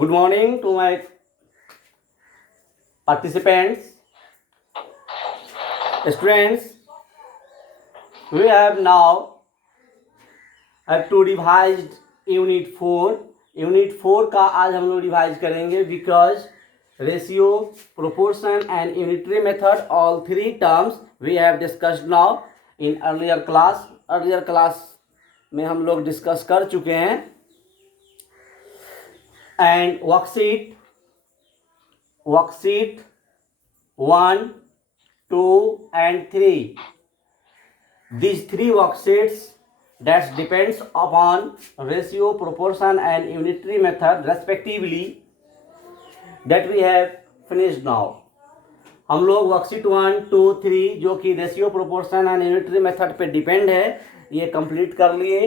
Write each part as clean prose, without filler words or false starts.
Good morning to my participants. Students, we have to revise Unit 4. Unit 4 का आज हम लोग रिवाइज करेंगे because ratio, proportion and unitary method, all three terms we have discussed now in earlier class. Earlier class में हम लोग discuss कर चुके हैं. And worksheet 1, 2 and 3. These three worksheets that depends upon ratio, proportion and unitary method respectively that we have finished now. हम लोग worksheet 1, 2, 3 जो कि ratio, proportion and unitary method पे डिपेंड है ये कंप्लीट कर लिए.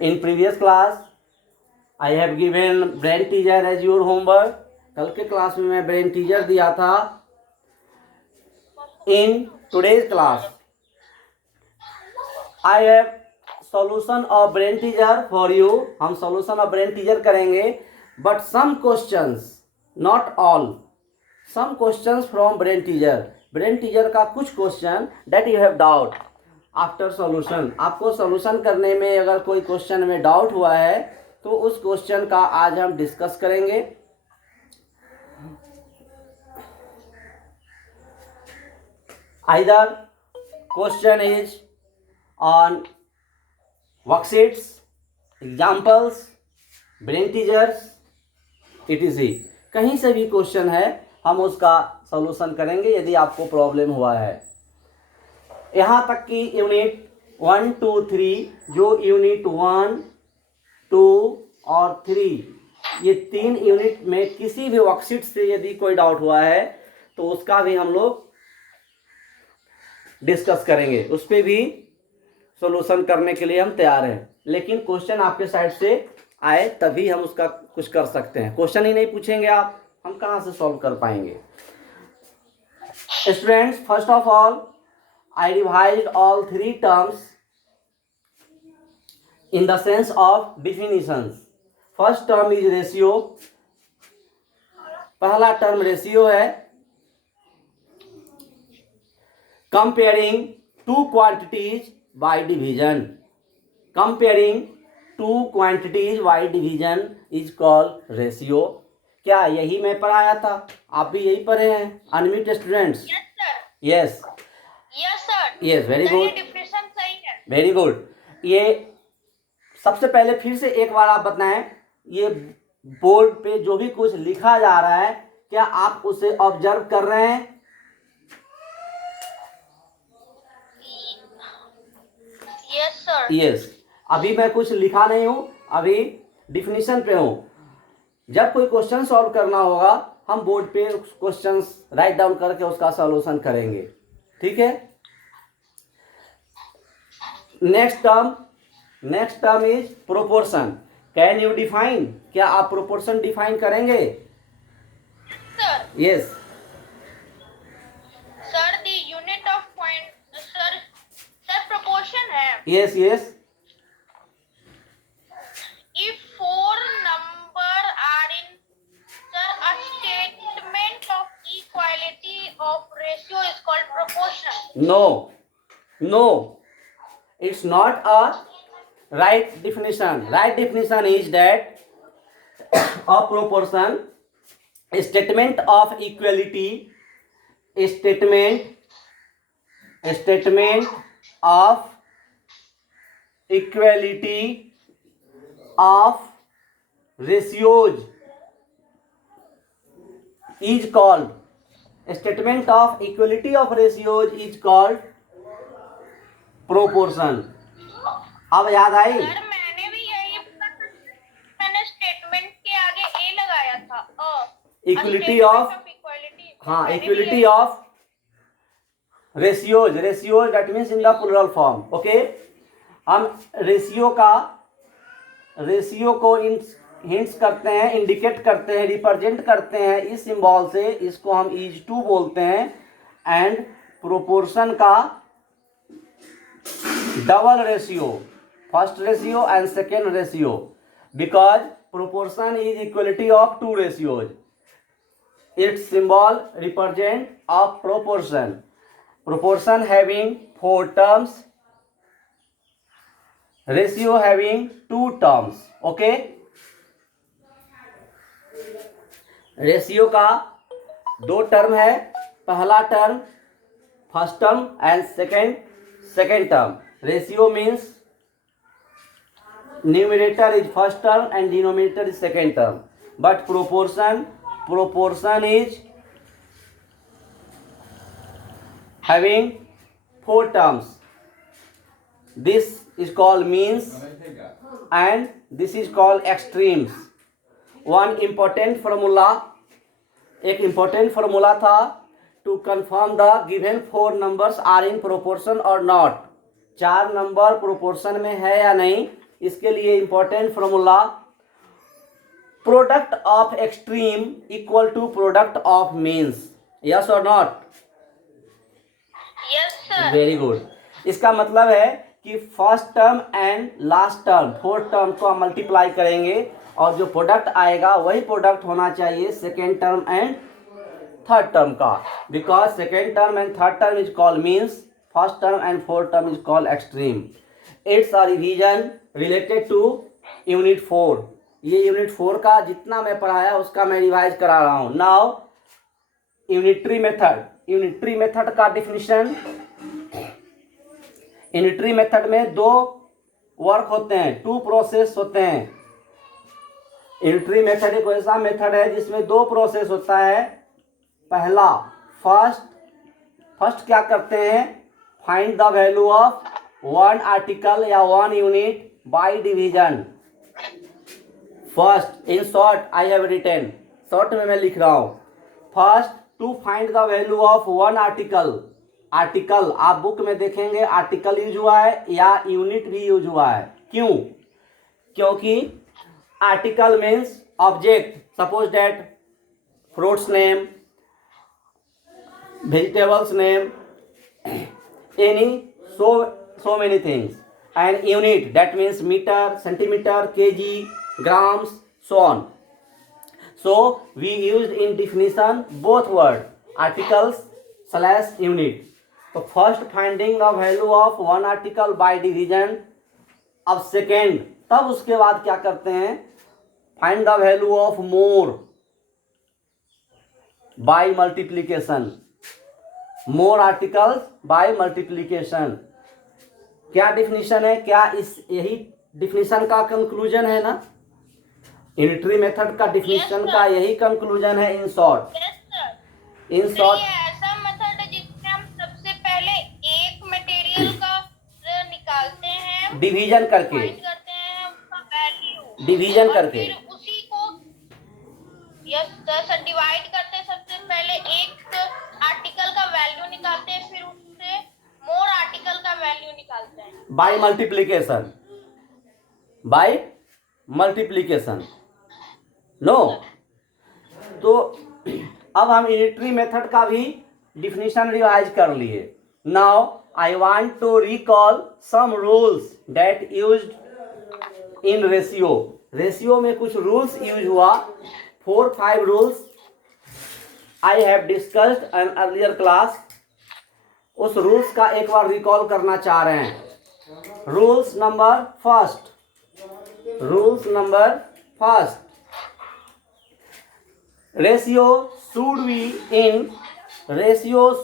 In previous class I have given brain teaser as your homework. कल के क्लास में मैं ब्रेन टीजर दिया था. In today's class I have solution of brain teaser for you. हम सॉल्यूशन ऑफ ब्रेन टीजर करेंगे but some questions, not all, some questions from brain teaser. Brain teaser का कुछ question that you have doubt after solution. आपको solution करने में अगर कोई question में डाउट हुआ है तो उस क्वेश्चन का आज हम डिस्कस करेंगे. Either question is on worksheets, examples, brain teasers, etc. कहीं से भी क्वेश्चन है हम उसका सॉल्यूशन करेंगे यदि आपको प्रॉब्लम हुआ है. यहाँ तक कि यूनिट 1, 2, 3 जो यूनिट 1, 2 और 3 ये 3 यूनिट में किसी भी वर्कशीट से यदि कोई डाउट हुआ है तो उसका भी हम लोग डिस्कस करेंगे. उस पर भी सॉल्यूशन करने के लिए हम तैयार हैं. लेकिन क्वेश्चन आपके साइड से आए तभी हम उसका कुछ कर सकते हैं. क्वेश्चन ही नहीं पूछेंगे आप, हम कहाँ से सॉल्व कर पाएंगे. Students, first of all I revised all three terms in the sense of definitions. First term is ratio. पहला टर्म रेशियो है. Comparing two quantities by division. Comparing two quantities by division is called ratio. क्या यही मैं पढ़ाया था? आप भी यही पढ़े हैं unmute students? Yes sir. Yes yes sir. Yes, very good, definition सही है. Very good. ये सबसे पहले फिर से एक बार आप बताएं, ये बोर्ड पे जो भी कुछ लिखा जा रहा है क्या आप उसे ऑब्जर्व कर रहे हैं? Yes sir. यस. अभी मैं कुछ लिखा नहीं हूं, अभी डिफिनीशन पे हूं. जब कोई क्वेश्चन सॉल्व करना होगा हम बोर्ड पे क्वेश्चंस राइट डाउन करके उसका सॉल्यूशन करेंगे. ठीक है. Next term is proportion. Can you define? क्या आप प्रोपोर्शन डिफाइन करेंगे? Sir. Yes. Sir the unit of point. Sir proportion है. Yes yes. If four number are in sir a statement of equality of ratio is called proportion. No, it's not a right definition. Right definition is that a proportion, a statement of equality, a statement of equality of ratios is called, a statement of equality of ratios is called proportion. अब याद आई? Sir मैंने भी यही, मैंने statement के आगे ए लगाया था. इक्वलिटी ऑफ, हाँ, equality of ratios. That means in the plural form. Okay. हम रेशियो को हिंट्स करते हैं, इंडिकेट करते हैं, रिप्रेजेंट करते हैं इस सिंबल से. इसको हम इज टू बोलते हैं. एंड प्रोपोर्शन का double ratio, first ratio and second ratio. because proportion is equality of two ratios. Its symbol represent of proportion. Proportion having 4 terms, ratio having 2 terms. Okay, ratio का 2 term है, पहला term first term and second term. Ratio means numerator is first term and denominator is second term, but proportion is having 4 terms. This is called means and this is called extremes. One important formula, एक important formula था to confirm the given 4 numbers are in proportion or not. 4 नंबर proportion में है या नहीं, इसके लिए important formula product of extreme equal to product of means. Yes और not? Yes sir. Very good. इसका मतलब है कि first term and last term 4 term को हम मल्टीप्लाई करेंगे और जो प्रोडक्ट आएगा वही प्रोडक्ट होना चाहिए second term and third term का, because second term and third term is called means, first term and fourth term is called extreme. It's a revision related to unit 4. ये unit 4 का जितना मैं पढ़ाया उसका मैं रिवाइज करा रहा हूँ. Now unitary method. Unitary method का डिफिनीशन, यूनिटरी मेथड में 2 वर्क होते हैं, 2 प्रोसेस होते हैं. यूनिटरी मेथड एक ऐसा मेथड है जिसमें 2 प्रोसेस होता है. पहला फर्स्ट क्या करते हैं, find the value of 1 article या 1 unit by division. First in short I have written, short में मैं लिख रहा हूं. First to find the value of 1 article. Article आप बुक में देखेंगे आर्टिकल यूज हुआ है या यूनिट भी यूज हुआ है. क्यों? क्योंकि article means object. Suppose that fruits name, vegetables name, any so many things. And unit, that means meter, centimeter, kg, grams, so on. So we used in definition both word articles / unit. So first finding the value of 1 article by division. अब second, तब उसके बाद क्या करते हैं, find the value of more by multiplication. More articles by multiplication. क्या definition है, क्या इस यही डिफिनीशन का कंक्लूजन है ना? यूनिटरी मेथड का डिफिनीशन का यही कंक्लूजन है. इन शॉर्ट ऐसा मेथड है जिसमें हम सबसे पहले एक मटेरियल का निकालते हैं, डिवीजन करके, फाइंड करते हैं उसका वैल्यू, डिवीजन करके, फिर उसी को सर डिवाइड करते हैं. सबसे पहले एक आर्टिकल का वैल्यू निकालते हैं, फिर उससे मोर आर्टिकल का वैल्यू निकालते हैं बाय मल्टीप्लीकेशन. नो, तो अब हम यूनिटरी मेथड का भी डिफिनीशन रिवाइज कर लिए. Now I want to recall some rules that used in ratio. Ratio में कुछ रूल्स यूज हुआ, 4-5 rules I have discussed an earlier class. उस रूल्स का एक बार रिकॉल करना चाह रहे हैं. Rules number first, ratio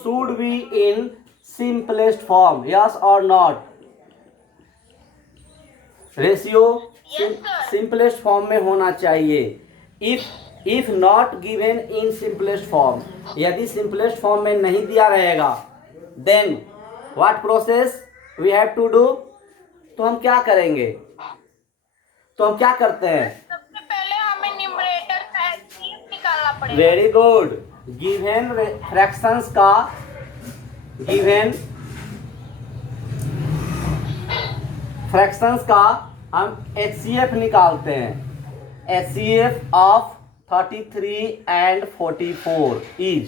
should be in simplest form. Yes और नॉट? रेशियो सिंपलेस्ट फॉर्म में होना चाहिए. If not given in simplest form, यदि सिंपलेस्ट फॉर्म में नहीं दिया रहेगा, then what process we have to do. तो हम क्या करेंगे, तो हम क्या करते हैं, सबसे पहले हमें न्यूमरेटर का HCF निकालना पड़ेगा. Very good. गिवन फ्रैक्शंस का हम HCF निकालते हैं. HCF of 33 and 44 is.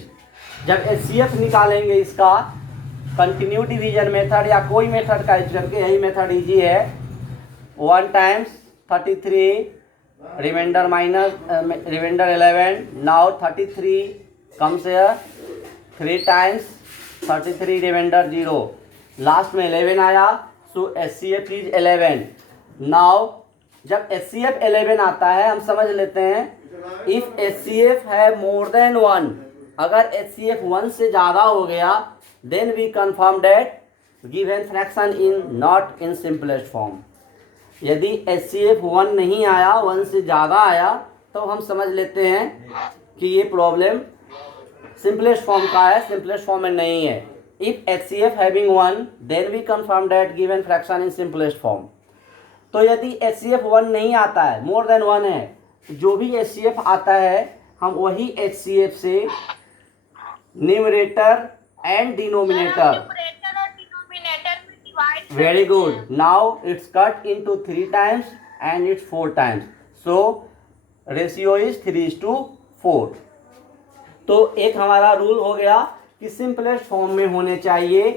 जब HCF निकालेंगे इसका, कंटिन्यू डिवीजन मेथड या कोई मेथड का यूज करके, यही मेथड इजी है. 1 times 33 remainder minus remainder 11. Now 33 comes here 3 times 33 remainder 0. Last में 11 आया, सो HCF इज 11. नाउ जब HCF 11 आता है हम समझ लेते हैं, इफ HCF है मोर देन 1, अगर HCF 1 से ज़्यादा हो गया then we confirm that given fraction in not in simplest form. यदि HCF 1 नहीं आया, 1 से ज़्यादा आया, तो हम समझ लेते हैं कि ये प्रॉब्लम सिंपलेस्ट फॉर्म का है, सिंपलेस्ट फॉर्म में नहीं है. If HCF having 1 then we confirm that given fraction in simplest form. तो यदि HCF 1 नहीं आता है, मोर देन 1 है, जो भी HCF आता है हम वही HCF से numerator and denominator. Very good. Now it's cut into 3 times and it's 4 times. So ratio is 3:4. तो एक हमारा रूल हो गया कि सिंपलेस्ट फॉर्म में होने चाहिए.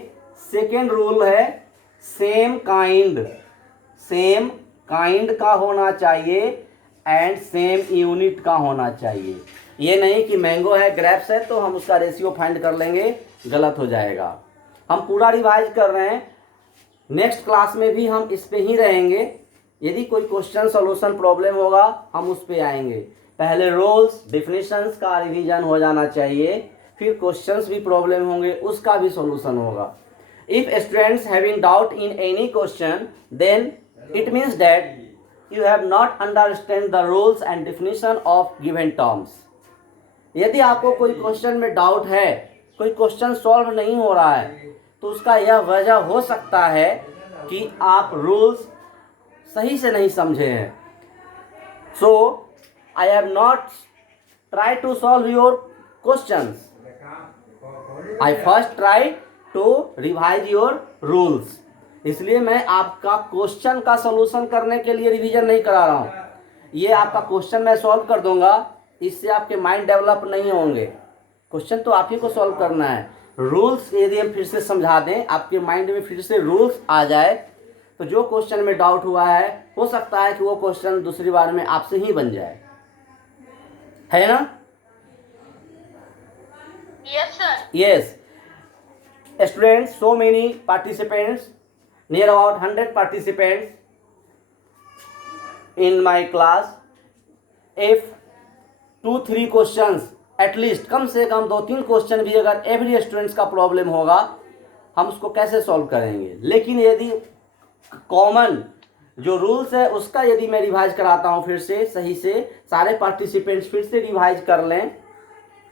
सेकेंड रूल है सेम काइंड का होना चाहिए एंड सेम यूनिट का होना चाहिए. ये नहीं कि मैंगो है, ग्रेप्स है तो हम उसका रेशियो फाइंड कर लेंगे, गलत हो जाएगा. हम पूरा रिवाइज कर रहे हैं, नेक्स्ट क्लास में भी हम इस पे ही रहेंगे. यदि कोई क्वेश्चन सॉल्यूशन प्रॉब्लम होगा हम उस पे आएंगे. पहले रूल्स डेफिनेशंस का रिवीजन हो जाना चाहिए, फिर क्वेश्चंस भी प्रॉब्लम होंगे, उसका भी सॉल्यूशन होगा. If students having doubt in any question then it means that you have not understand the rules and definition of given terms. यदि आपको कोई क्वेश्चन में डाउट है, कोई क्वेश्चन सॉल्व नहीं हो रहा है, तो उसका यह वजह हो सकता है कि आप रूल्स सही से नहीं समझे हैं. So I have not try to solve your questions, I first try to revise your rules. इसलिए मैं आपका क्वेश्चन का सॉल्यूशन करने के लिए रिवीजन नहीं करा रहा हूँ. ये आपका क्वेश्चन मैं सॉल्व कर दूंगा, इससे आपके माइंड डेवलप नहीं होंगे. क्वेश्चन तो आप ही को सॉल्व करना है. रूल्स यदि हम फिर से समझा दें, आपके माइंड में फिर से रूल्स आ जाए, तो जो क्वेश्चन में डाउट हुआ है हो सकता है कि वो क्वेश्चन दूसरी बार में आपसे ही बन जाए, है ना? Yes sir. Yes students, so many participants, near about 100 participants in my class. if 2-3 questions at least, कम से कम 2-3 क्वेश्चन भी अगर एवरी स्टूडेंट्स का प्रॉब्लम होगा, हम उसको कैसे सॉल्व करेंगे. लेकिन यदि कॉमन जो रूल्स है उसका यदि मैं रिवाइज कराता हूँ फिर से सही से, सारे पार्टिसिपेंट्स फिर से रिवाइज कर लें,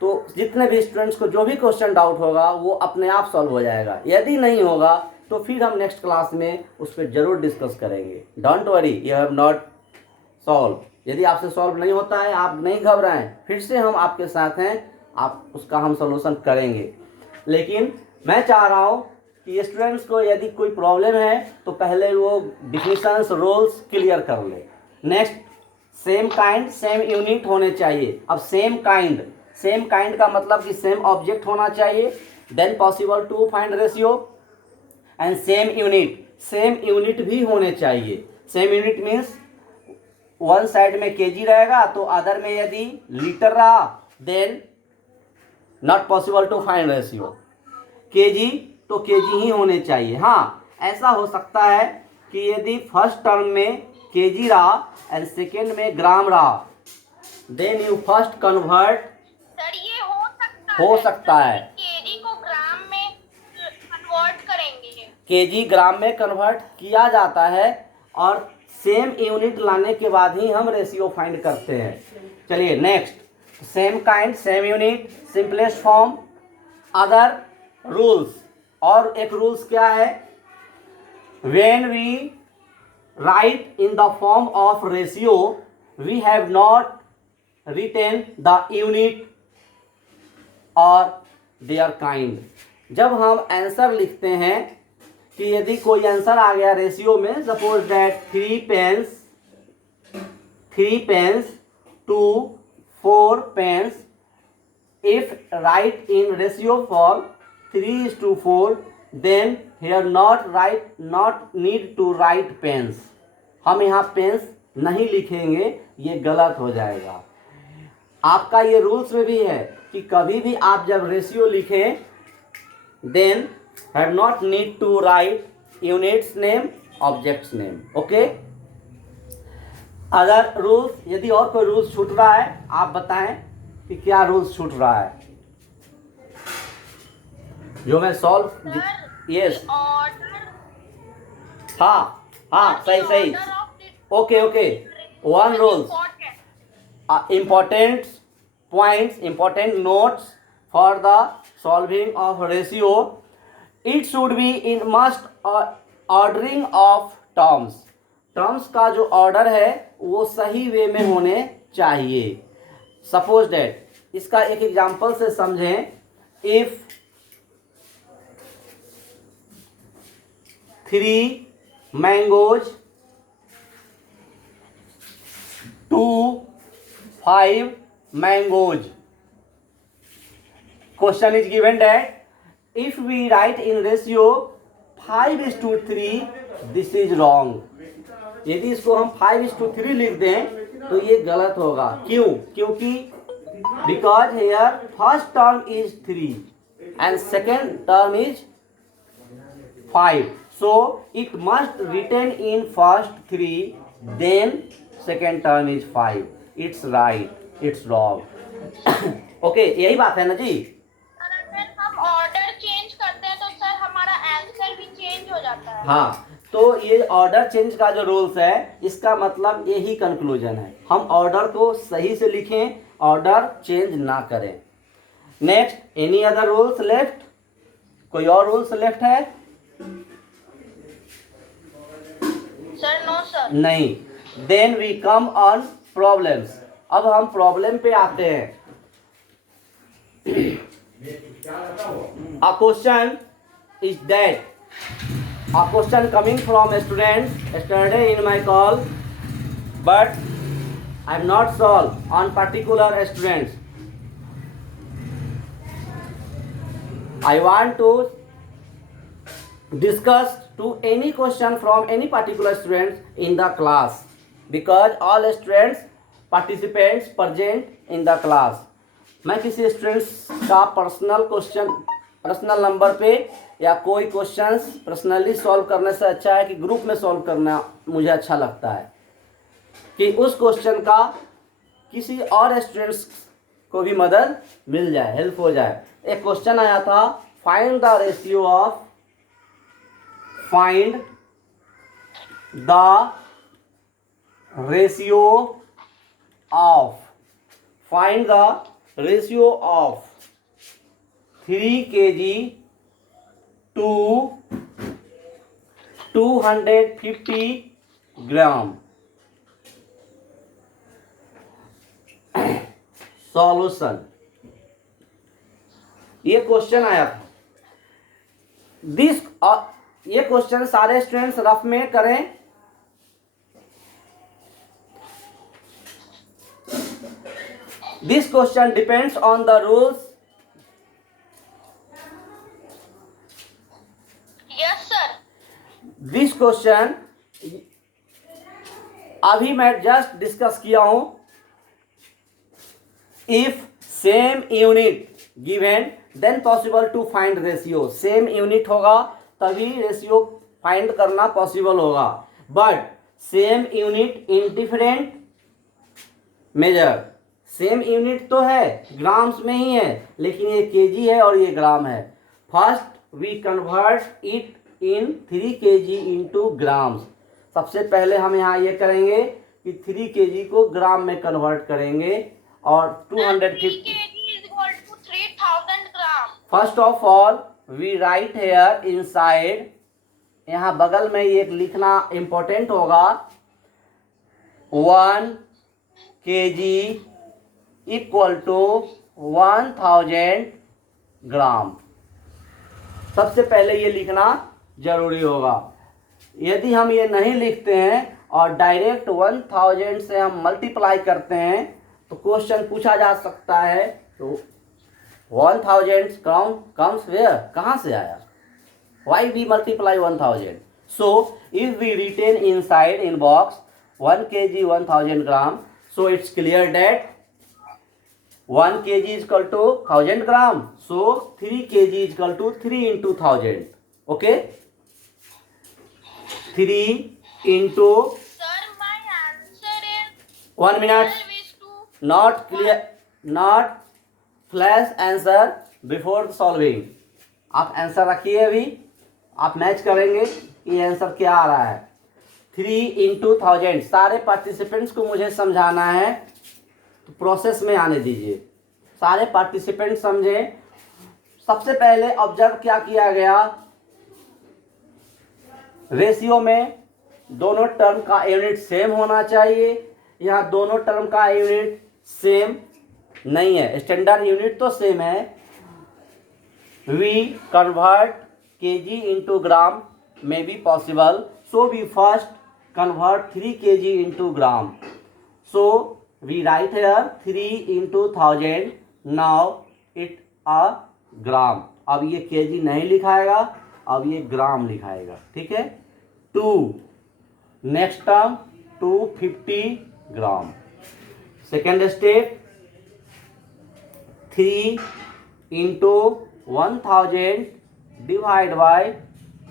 तो जितने भी स्टूडेंट्स को जो भी क्वेश्चन डाउट होगा वो अपने आप सॉल्व हो जाएगा. यदि नहीं होगा तो फिर हम नेक्स्ट क्लास में उस पर जरूर डिस्कस करेंगे. Don't worry, you have not solve. यदि आपसे सॉल्व नहीं होता है, आप नहीं घबराएं, फिर से हम आपके साथ हैं, आप उसका हम सॉल्यूशन करेंगे. लेकिन मैं चाह रहा हूँ कि स्टूडेंट्स को यदि कोई प्रॉब्लम है तो पहले वो डिफिनीशंस रूल्स क्लियर कर ले. Next, same kind same unit होने चाहिए. अब सेम काइंड का मतलब कि सेम ऑब्जेक्ट होना चाहिए, then possible to find ratio. And same unit भी होने चाहिए. Same unit means one side में केजी रहेगा तो अदर में यदि लीटर रहा then not possible to find ratio. KG तो केजी ही होने चाहिए. हाँ, ऐसा हो सकता है कि यदि फर्स्ट टर्म में केजी रहा एंड सेकेंड में ग्राम रहा, then you first convert. Sir ये हो सकता है केजी को ग्राम में कन्वर्ट करेंगे. केजी ग्राम में कन्वर्ट किया जाता है और सेम यूनिट लाने के बाद ही हम रेशियो फाइंड करते हैं. चलिए next, same kind same unit, simplest form, other rules. और एक रूल्स क्या है, when we write in the form of ratio we have not written the unit और देयर काइंड. जब हम आंसर लिखते हैं कि यदि कोई आंसर आ गया रेशियो में, suppose that 3 pence to 4 pence, if write in ratio form 3:4, then here not need to write pence. हम यहाँ पेंस नहीं लिखेंगे ये गलत हो जाएगा। आपका ये रूल्स में भी है कि कभी भी आप जब रेशियो लिखें then have not need to write units name objects name. Okay, other rules, यदि और कोई रूल्स छूट रहा है आप बताएं कि क्या रूल्स छूट रहा है जो मैं सॉल्व। यस, हाँ हाँ, सही सही, okay okay. One rules, important points, important notes for the solving of ratio. It should be in must ordering of terms. Terms का जो ऑर्डर है वो सही वे में होने चाहिए। सपोज डेट, इसका एक एग्जांपल से समझें। If 3 mangoes 2 5 mangoes. Question is given that if we write in ratio 5:3, this is wrong. यदि इसको हम 5:3 लिख दें तो ये गलत होगा। क्यों? क्योंकि because here first term is 3 and second term is 5. So it must written in first 3, then second term is 5. It's right, it's wrong. Okay, यही बात है ना जी। अगर हम ऑर्डर चेंज करते हैं तो सर हमारा आंसर भी चेंज हो जाता है। हाँ, तो ये ऑर्डर चेंज का जो रूल्स है इसका मतलब यही कंक्लूजन है, हम ऑर्डर को सही से लिखें, ऑर्डर चेंज ना करें। Next, any other rules left? कोई और रूल्स लेफ्ट है? Sir no sir. नहीं। Then we come on problems. अब हम प्रॉब्लम पे आते हैं। A question is that a question coming from a student yesterday in my call, but I have not solved on particular students. I want to discuss to any question from any particular students in the class because all students participants present in the class. मैं किसी students का personal question personal number पे या कोई questions personally solve करने से अच्छा है कि ग्रुप में सॉल्व करना मुझे अच्छा लगता है कि उस क्वेश्चन का किसी और स्टूडेंट्स को भी मदद मिल जाए, हेल्प हो जाए। एक क्वेश्चन आया था, find the ratio of find the ratio of 3 kg to 250 gram. Solution, ये क्वेश्चन आया था। ये क्वेश्चन सारे स्टूडेंट्स रफ में करें। This question depends on the rules. Yes sir. This question अभी मैं जस्ट डिस्कस किया हूं। If same unit given then possible to find ratio. Same unit होगा तभी रेशियो फाइंड करना पॉसिबल होगा, but same unit in different measure. Same unit तो है, ग्राम्स में ही है, लेकिन ये केजी है और ये ग्राम है। First we convert it in 3 kg into grams. सबसे पहले हम यहाँ ये करेंगे कि 3 kg को ग्राम में कन्वर्ट करेंगे और 250 kg is equal to 3000 gram. First of all we write here inside, यहाँ बगल में ये लिखना इम्पोर्टेंट होगा, 1 kg इक्वल टू 1000 ग्राम। सबसे पहले ये लिखना जरूरी होगा। यदि हम ये नहीं लिखते हैं और डायरेक्ट 1000 से हम मल्टीप्लाई करते हैं तो क्वेश्चन पूछा जा सकता है, तो 1000 कम्स वेयर, कहाँ से आया, why we multiply 1000? So if we written inside in box 1 kg 1000 gram. So it's clear that 1 kg is equal to 1000 gram. So 3 kg is equal to 3 into 1000. Okay? 3 into Sir, my answer is 1 minute. 12 is to Not clear, not flash answer before solving. आप answer रखिए, अभी आप match करेंगे कि answer क्या आ रहा है. 3 into 1000. सारे पार्टिसिपेंट्स को मुझे समझाना है, तो प्रोसेस में आने दीजिए. सारे पार्टिसिपेंट समझे. सबसे पहले ऑब्जर्व क्या किया गया, रेशियो में दोनों टर्म का यूनिट सेम होना चाहिए. यहाँ दोनों टर्म का यूनिट सेम नहीं है. स्टैंडर्ड यूनिट तो सेम है. We convert kg into gram may be possible, so we first convert 3 kg into gram. So we write here 3 into 1000. Now it a gram. अब ये kg नहीं लिखाएगा, अब ये ग्राम लिखाएगा. ठीक है. 2 next term 250 gram. Second step 3 into 1000 divided by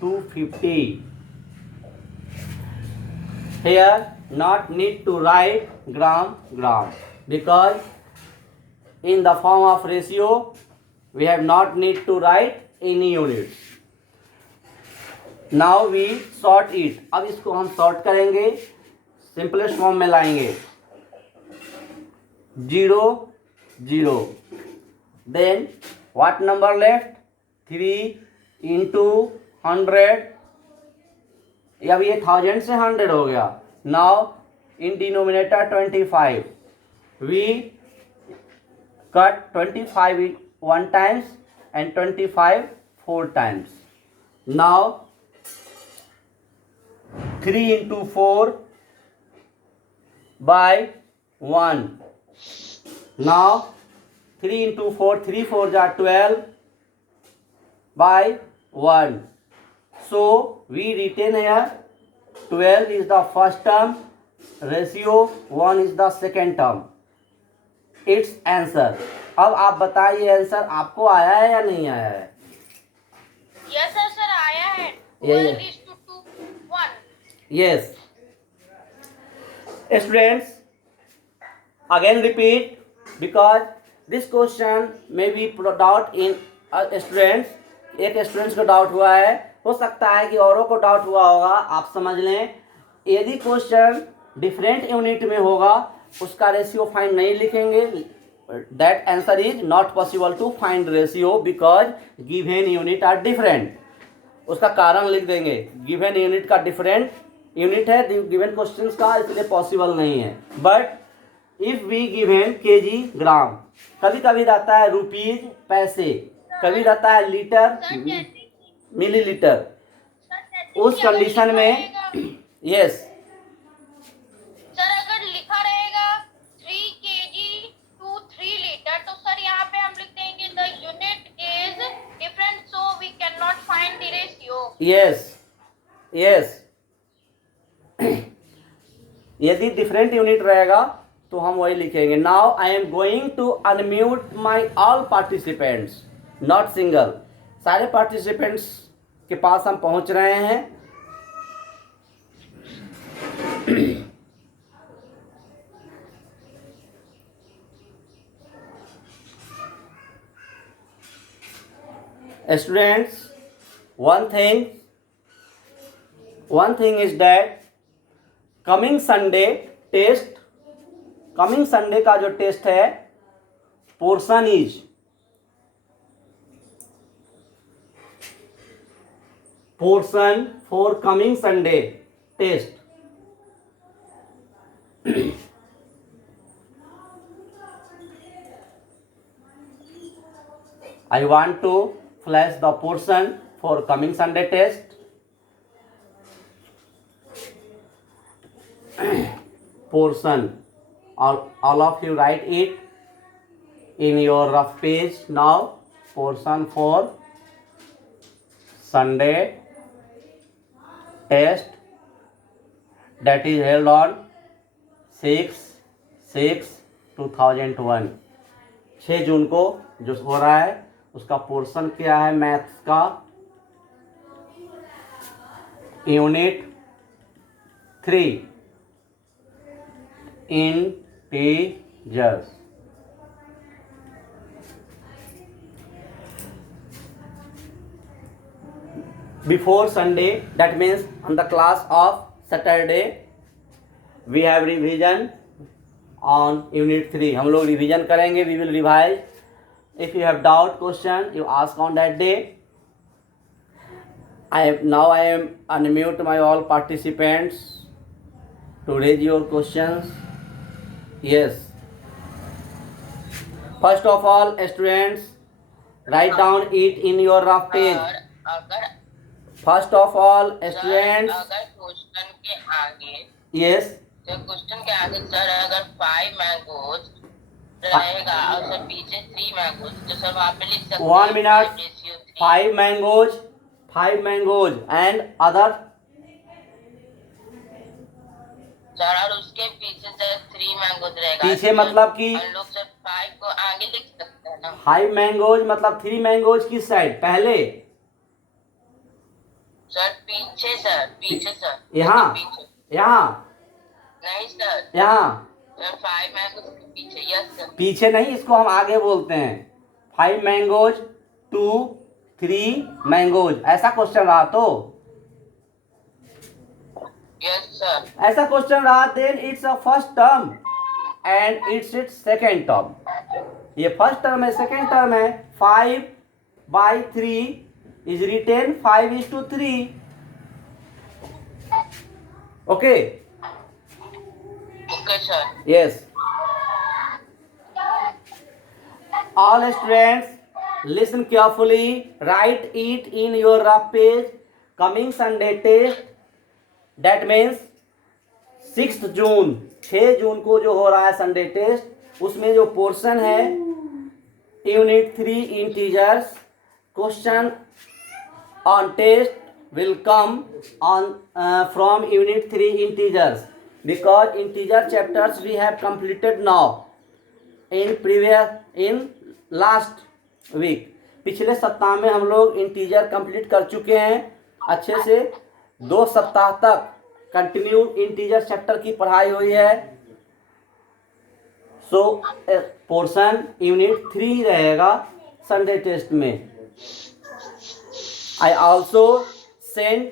250. Here not need to write gram because in the form of ratio we have not need to write any units. Now we sort it. अब इसको हम sort करेंगे, simplest form में लाएंगे. 0 0. Then what number left? 3 into 100. अब ये 1000 से 100 हो गया. Now in denominator 25. We cut 25 one times and 25 4 times. Now 3 into 4 by 1. Now 3 into 4, 3 4s are 12 by 1. So we retain here 12 is the first term, ratio 1 is the second term. Its answer. अब आप बताइए answer आपको आया है या नहीं आया है? yes sir आया है. Yeah, 12 is to 2 1. Yes. Students, again repeat because this question may be doubt in students. एक स्टूडेंट्स को डाउट हुआ है, हो सकता है कि औरों को डाउट हुआ होगा. आप समझ लें, यदि क्वेश्चन डिफरेंट यूनिट में होगा उसका रेशियो फाइंड नहीं लिखेंगे. That answer is not possible to find ratio because given unit are different. उसका कारण लिख देंगे, गिवन यूनिट का डिफरेंट यूनिट है गिवन क्वेश्चंस का, इसलिए पॉसिबल नहीं है. But if we given kg gram, कभी कभी रहता है रुपीज पैसे, कभी रहता है लीटर मिलीलीटर. उस कंडीशन में यस सर अगर लिखा रहेगा 3 kg to 3 लीटर तो सर यहाँ पे हम लिख देंगे the unit is different so we cannot find the ratio. Yes यदि डिफरेंट यूनिट रहेगा तो हम वही लिखेंगे. Now I am going to unmute my all participants, not single. सारे पार्टिसिपेंट्स के पास हम पहुंच रहे हैं. Students, one thing is that coming Sunday का जो टेस्ट है portion is portion for coming Sunday test. I want to flash the portion for coming Sunday test. Portion, all of you write it in your rough page now. Portion for Sunday test that is held on 6/6/2001, 6 जून को जो हो रहा है उसका portion क्या है maths का, unit 3 integers. Before Sunday, that means on the class of Saturday, we have revision on unit 3. हम लोग रिवीजन करेंगे, we will revise. If you have doubt question, you ask on that day. I am unmute my all participants to raise your questions. Yes. First of all, students, write down it in your rough page. अगर First of all, students, अगर question के आगे yes, तो question के आगे sir अगर 5 mangoes रहेगा और सर पीछे 3 मैंगोज तो सर वहाँ पे लिख सकते हैं 1 minute, 5 ratio 3। 5 mangoes and other, sir और उसके पीछे सर 3 मैंगोज रहेगा। पीछे तो मतलब कि हम लोग सर 5 को आगे लिख सकते हैं ना। 5 mangoes मतलब 3 mangoes किस साइड, पहले सर पीछे सर यहाँ, पीछे यहाँ, नहीं सर यहाँ, सर 5 मैंगोज के पीछे। यस सर पीछे नहीं, इसको हम आगे बोलते हैं। 5 mangoes 2 3 mangoes, ऐसा क्वेश्चन रहा तो, यस सर ऐसा क्वेश्चन रहा then it's a first term and it's second term. ये फर्स्ट टर्म है, सेकेंड टर्म है। 5/3 is written 5:3. Okay, okay sir. yes. All students, listen carefully, write it in your rough page. Coming Sunday test, that means 6 जून, 6 जून को जो हो रहा है Sunday test, उसमें जो पोर्शन है unit 3 integers, question on test will come on from unit 3 integers, because integer chapters we have completed now in last week. पिछले सप्ताह में हम लोग इंटीजर कंप्लीट कर चुके हैं अच्छे से। 2 सप्ताह तक कंटिन्यू इंटीजर चैप्टर की पढ़ाई हुई है। सो पोर्शन यूनिट 3 रहेगा संडे टेस्ट में। I also send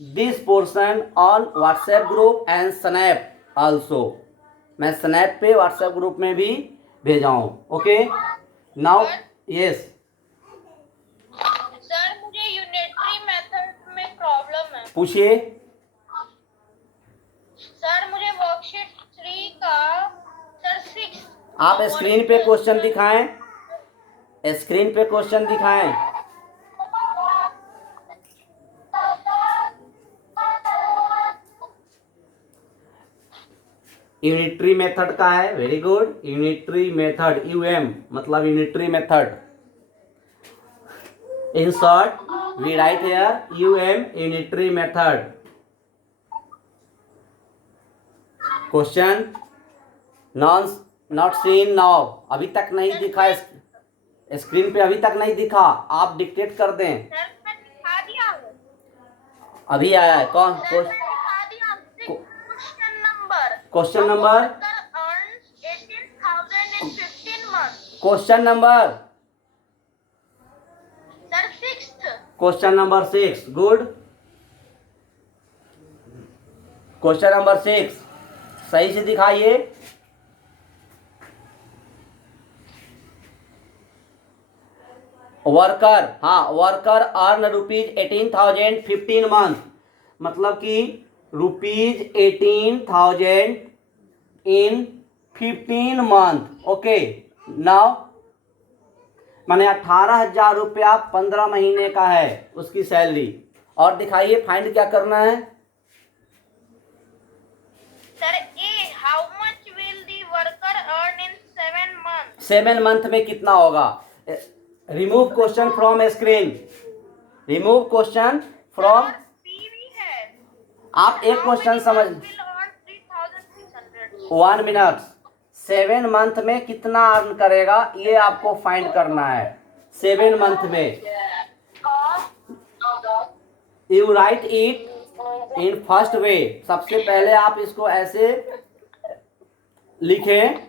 this portion on WhatsApp group and Snap also. मैं Snap पे WhatsApp ग्रुप में भी भेजा हूँ। Okay, now yes. सर मुझे यूनिटरी मेथड में प्रॉब्लम है। पूछिए। सर मुझे वर्कशीट 3 का सर 6। आप स्क्रीन पे क्वेश्चन दिखाएं, स्क्रीन पे क्वेश्चन दिखाएं। यूनिटरी मेथड का है, very good. Unitary method, um मतलब unitary method. In short we write here um, unitary method. Question not seen now, अभी तक नहीं दिखा स्क्रीन पे, अभी तक नहीं दिखा। आप डिक्टेट कर दें। सर मैं दिखा दिया हूँ। अभी आया है कौन? सर मैं दिखा दिया हूँ। Question number, earns 18,000 in 15 months. Question number sir 6th. Question number 6, good. Question number 6 सही से दिखाइए। वर्कर, हाँ, वर्कर अर्न ₹18,000 15 मंथ, मतलब कि ₹18,000 इन 15 मंथ। ओके, नाउ माने 18,000 रुपया 15 महीने का है उसकी सैलरी। और दिखाइए फाइंड क्या करना है। Sir A, how much will the worker earn in 7 months? 7 month में कितना होगा? Remove question from screen, remove question from. PV है। आप एक क्वेश्चन समझ, Will earn 3,600. 1 मिनट 7 मंथ में कितना अर्न करेगा ये आपको फाइंड करना है। 7 मंथ में you write it in first way. सबसे पहले आप इसको ऐसे लिखें,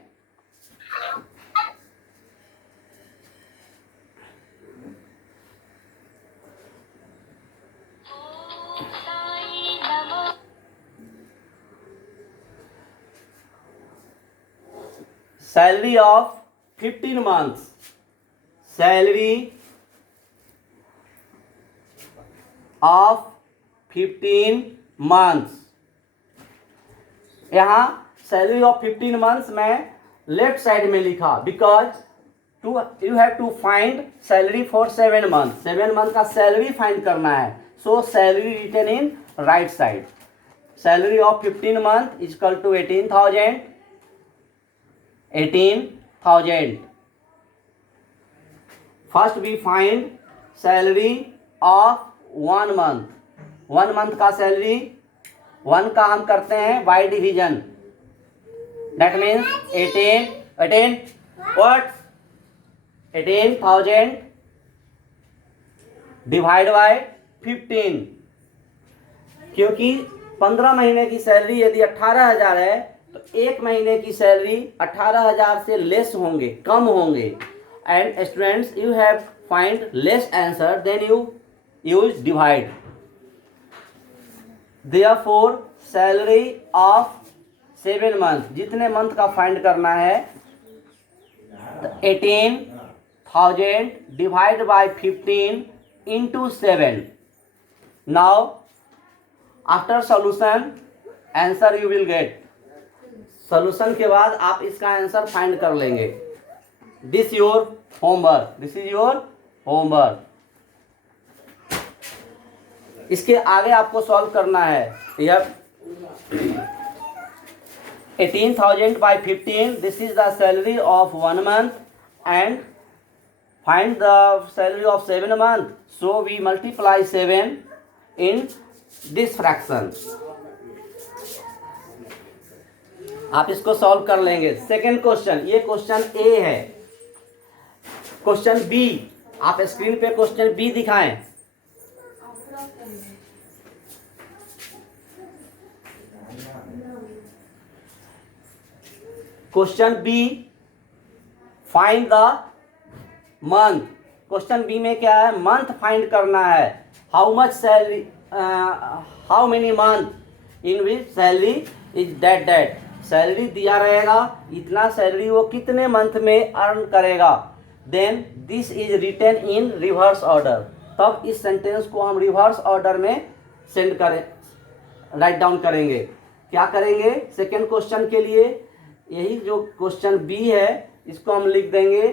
salary of 15 months, salary of 15 months. यहाँ सैलरी ऑफ 15 मंथ्स में लेफ्ट साइड में लिखा because you have to find salary for 7 month. 7 month का सैलरी फाइंड करना है, so salary written in right side. Salary of 15 month is equal to 18,000। First we find salary of 1 month. 1 month का salary 1 का हम करते हैं by division, that means 18,000 divide by 15। क्योंकि 15 महीने की सैलरी यदि 18,000 है तो 1 महीने की सैलरी 18,000 से लेस होंगे, कम होंगे। And students you have find less answer then you use divide. Therefore salary of 7 month, जितने मंथ का फाइंड करना है 18,000 divide by 15 into 7। Now after solution answer you will get. Solution के बाद आप इसका आंसर फाइंड कर लेंगे। This your homework, this is your homework. इसके आगे आपको सॉल्व करना है। यह 18,000 by 15, this is the salary of 1 month, and find the salary of 7 months. So we multiply 7 in this fraction. आप इसको सॉल्व कर लेंगे। सेकेंड क्वेश्चन, ये क्वेश्चन ए है। क्वेश्चन बी, आप स्क्रीन पे क्वेश्चन बी दिखाएं। Question B, find the month. Question B में क्या है, मंथ फाइंड करना है। How much salary, how many month in which salary is that salary दिया रहेगा, इतना सैलरी वो कितने मंथ में अर्न करेगा। Then this is written in reverse order. तब इस सेंटेंस को हम रिवर्स ऑर्डर में सेंड करें, राइट डाउन करेंगे। क्या करेंगे, सेकेंड क्वेश्चन के लिए यही जो क्वेश्चन बी है इसको हम लिख देंगे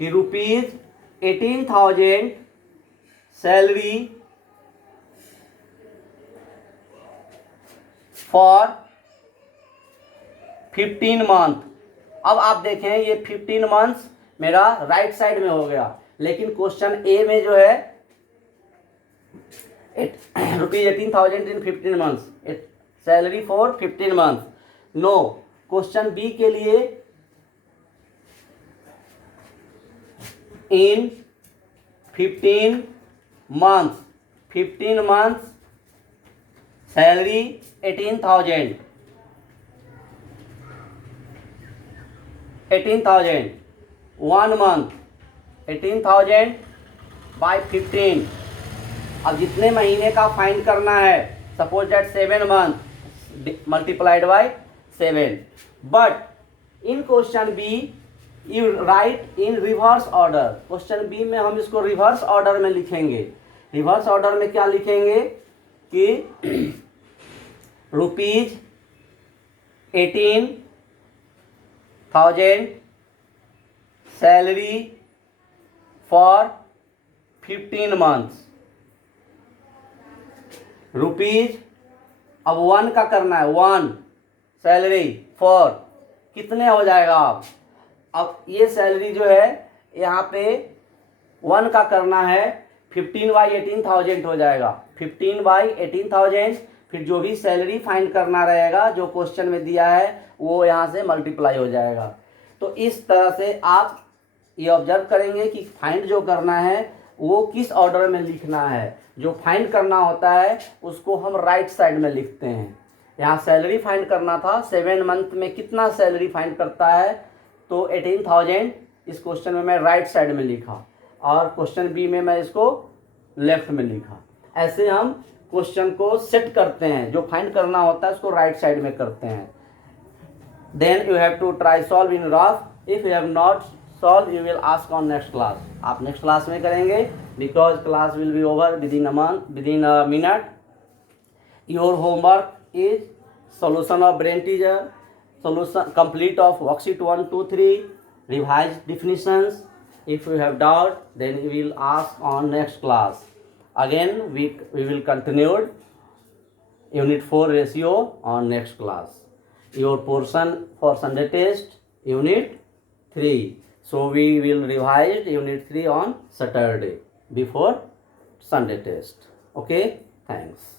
कि ₹18,000 सैलरी फॉर 15 मंथ। अब आप देखें ये 15 मंथ्स मेरा राइट साइड में हो गया, लेकिन क्वेश्चन ए में जो है ₹18,000 in 15 months salary for 15 month. No, question B के लिए in 15 months salary 18,000 1 month 18,000 by 15। अब जितने महीने का फाइंड करना है, suppose that 7 month multiplied by 7। But in question B you write in reverse order. Question B में हम इसको रिवर्स ऑर्डर में लिखेंगे। रिवर्स ऑर्डर में क्या लिखेंगे कि ₹18,000 सैलरी फॉर 15 मंथ्स। रुपीज, अब 1 का करना है, 1 सैलरी फॉर कितने हो जाएगा आप। अब ये सैलरी जो है यहाँ पे 1 का करना है, 15 बाई 18,000 हो जाएगा। 15 बाई 18,000 फिर जो भी सैलरी फाइंड करना रहेगा जो क्वेश्चन में दिया है वो यहाँ से मल्टीप्लाई हो जाएगा। तो इस तरह से आप ये ऑब्जर्व करेंगे कि फाइंड जो करना है वो किस ऑर्डर में लिखना है। जो फाइंड करना होता है उसको हम राइट साइड में लिखते हैं। यहाँ सैलरी फाइंड करना था, 7 मंथ में कितना सैलरी फाइंड करता है, तो 18,000 इस क्वेश्चन में मैं राइट साइड में लिखा और क्वेश्चन बी में मैं इसको लेफ्ट में लिखा। ऐसे हम क्वेश्चन को सेट करते हैं, जो फाइंड करना होता है उसको राइट साइड में करते हैं। Then you have to try solve in rough. If you have not solve you will ask on next class. आप नेक्स्ट क्लास में करेंगे because class will be over within a minute. Your homework is solution of brain teaser, solution complete of worksheet 1, 2, 3, revised definitions. If you have doubt then you will ask on next class. Again we will continue unit 4 ratio on next class. Your portion for Sunday test unit 3. So we will revise unit 3 on Saturday before Sunday test. Okay, thanks.